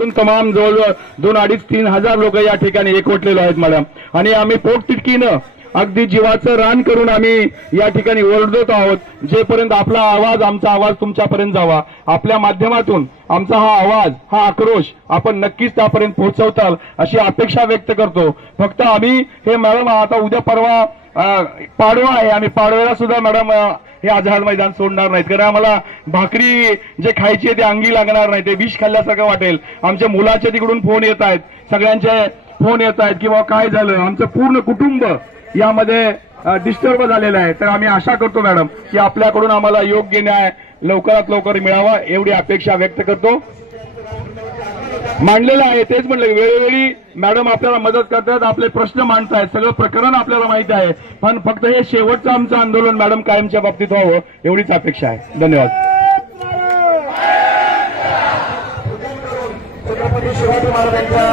महाराष्ट्रातून तमाम जवळजवळ 2,500-3,000 लोक या ठिकाणी एकवटलेले आहेत मॅडम. आणि आम्ही पोटतिडकीनं अगदी जीवाचं रान करून आम्ही या ठिकाणी ओरडत आहोत. जेपर्यंत आपला आवाज, आमचा आवाज तुमच्यापर्यंत जावा, आपल्या माध्यमातून आमचा हा आवाज, हा आक्रोश आपण नक्कीच त्यापर्यंत पोहोचवताल अशी अपेक्षा व्यक्त करतो. फक्त आम्ही हे मॅडम आता उद्या परवा पाडवा आहे, आम्ही पाडव्याला सुद्धा मॅडम हे आझाद मैदान सोडणार नाहीत. कारण आम्हाला भाकरी जे खायची आहे ते अंगी लागणार नाही, ते विष खाल्ल्यासारखं वाटेल. आमच्या मुलाच्या तिकडून फोन येत आहेत, सगळ्यांचे फोन येत आहेत की बाबा काय झालं, आमचं पूर्ण कुटुंब यामध्ये डिस्टर्ब झालेलं आहे. तर आम्ही आशा करतो मॅडम की आपल्याकडून आम्हाला योग्य न्याय लवकरात लवकर मिळावा एवढी अपेक्षा व्यक्त करतो. मांडलेलं आहे तेच म्हणलं, वेळोवेळी मॅडम आपल्याला मदत करतात, आपले प्रश्न मांडतायत, सगळं प्रकरण आपल्याला माहिती आहे. पण फक्त हे शेवटचं आमचं आंदोलन मॅडम कायमच्या बाबतीत व्हावं एवढीच अपेक्षा आहे. धन्यवाद. छत्रपती शिवाजी महाराजांच्या